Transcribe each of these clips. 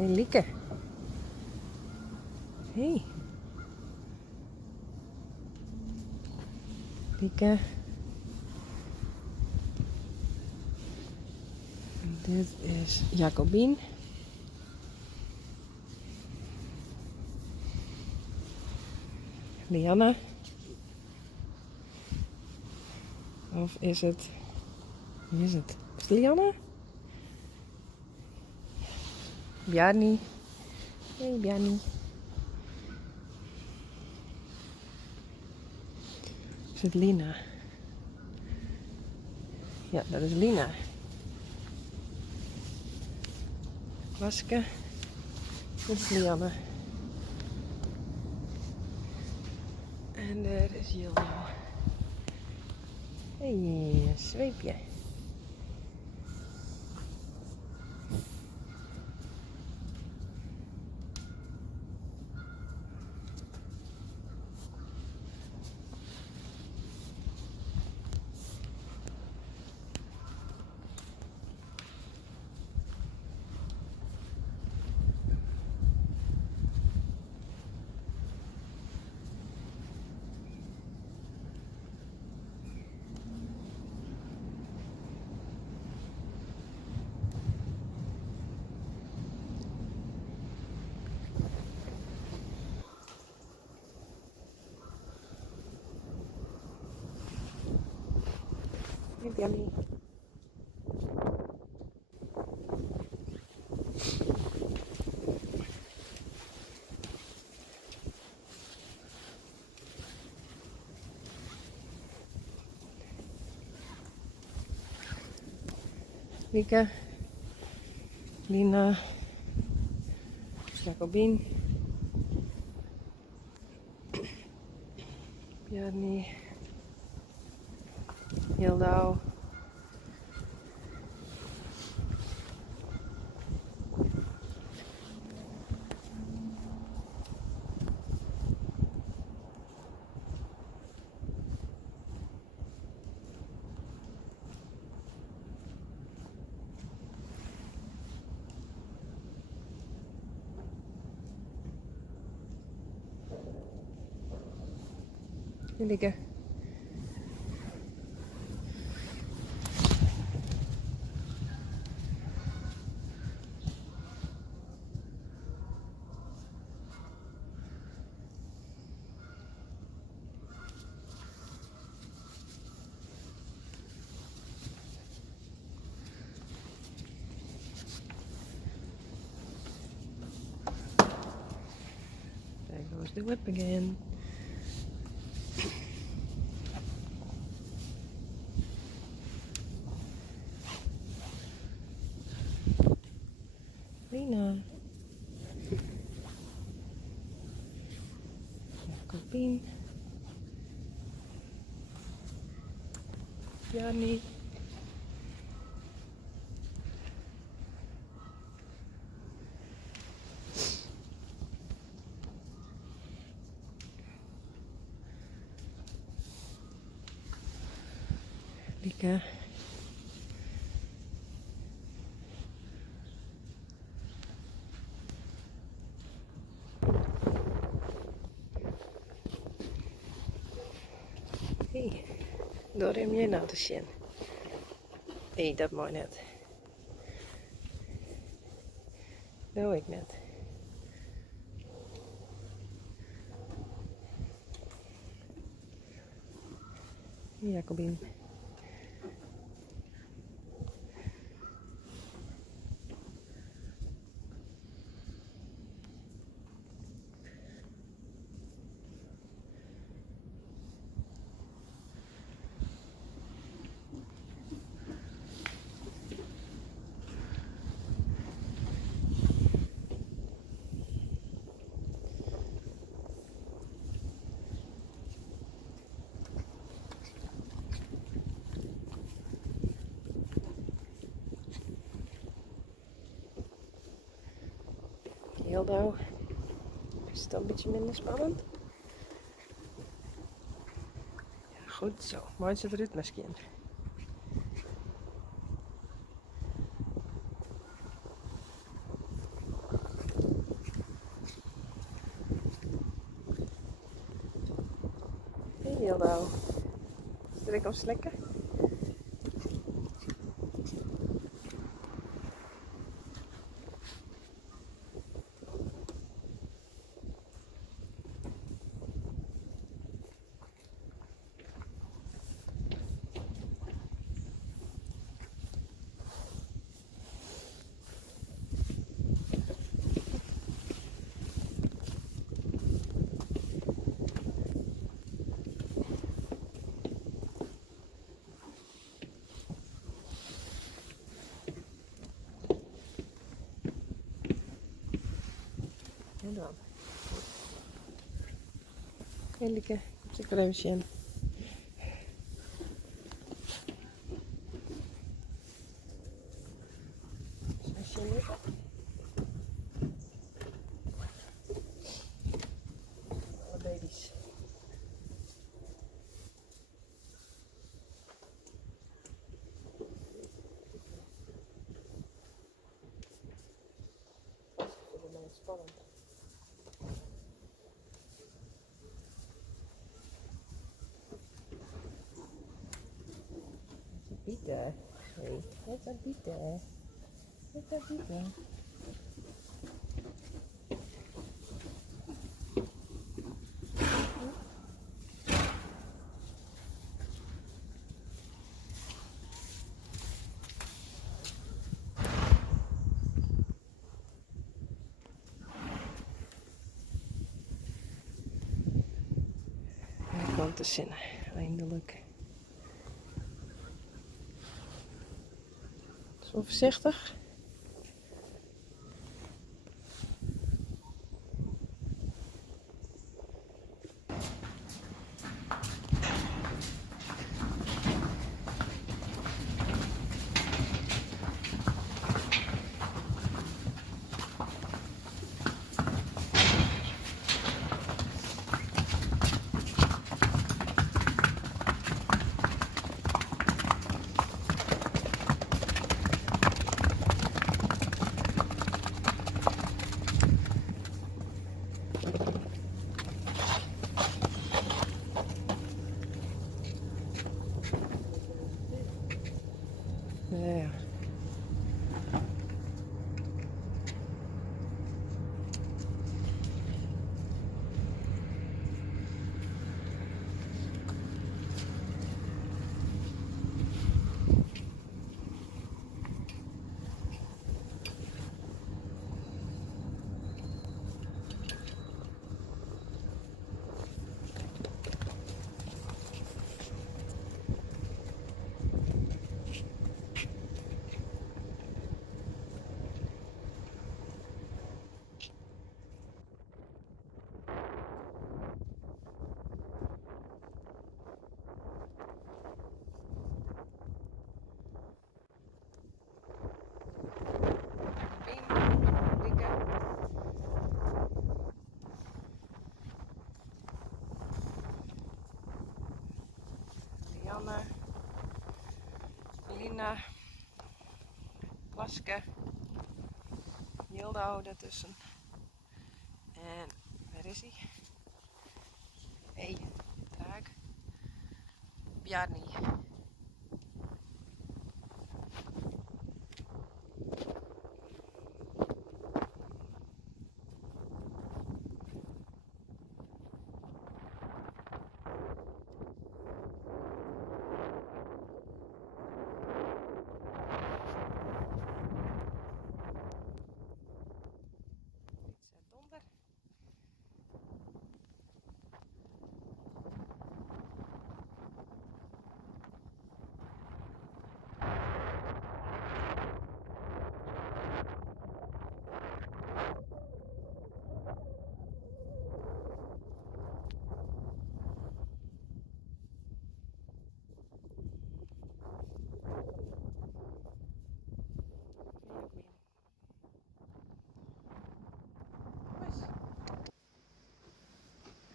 Hey Lieke. Hey. Lieke. Dit is Jacobien. Lianne. Of is het... Wie is het? Is het Lianne? Bjarni. Hey Bjarni. Is het Lina? Ja, dat is Lina. Waske. Dit is Lianne. En daar is Jildo. Hey, een zweepje. Hey Bjarni. Lieke. Lina. Jacobien. Bjarni. Jildo. Hey Lieke. There goes the whip again. Lina. Jacobien. Bjarni. Lieke. Hey, door hem je nou te zien. Hey, dat mooi net. Doe ik net. Jacobien. Jildo. Is het al een beetje minder spannend? Ja, goed zo. Mooi zit eruit misschien. Zal ik hem slikken? En dan. Lieke, kom zeker even zien. Zo liggen. Alle baby's. Dat is wel spannend. Bieten. Nee, het is bieten. Het is bieten. Hij komt te zien, eindelijk. Zo voorzichtig. Ja. Lianne, Lina, Klaske, Hildo daartussen. En waar is hij? Hé, draak. Bjarni. Donder.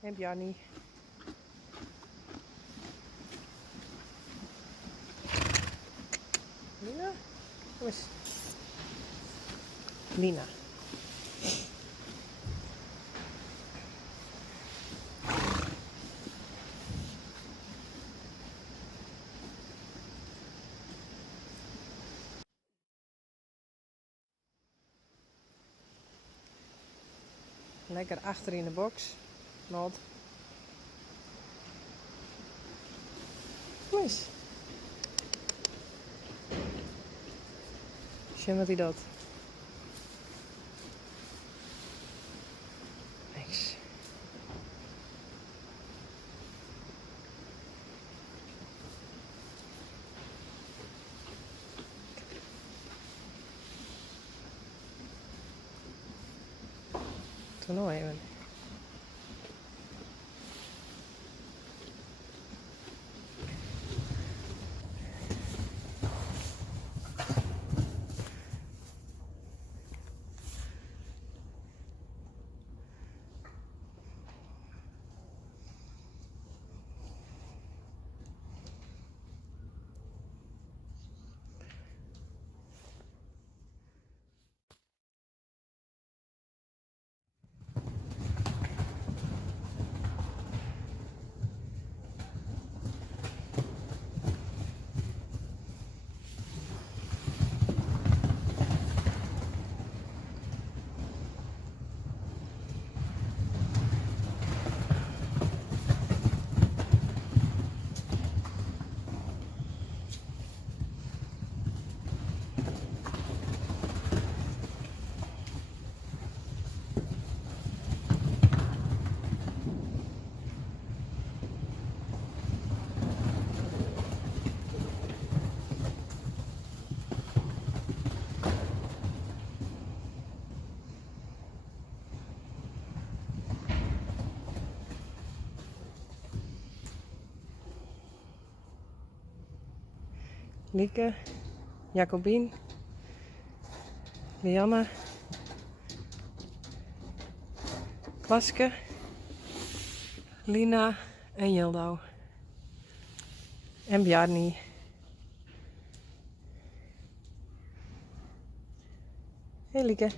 En Bjarni. Lina? Kom eens. Lina. Lekker achter in de box. Not. Nice. Zie wat hij doet. Niks. Toen nog even. Lieke, Jacobien, Lianne, Klaske, Lina en Jildau. En Bjarni. Hey Lieke.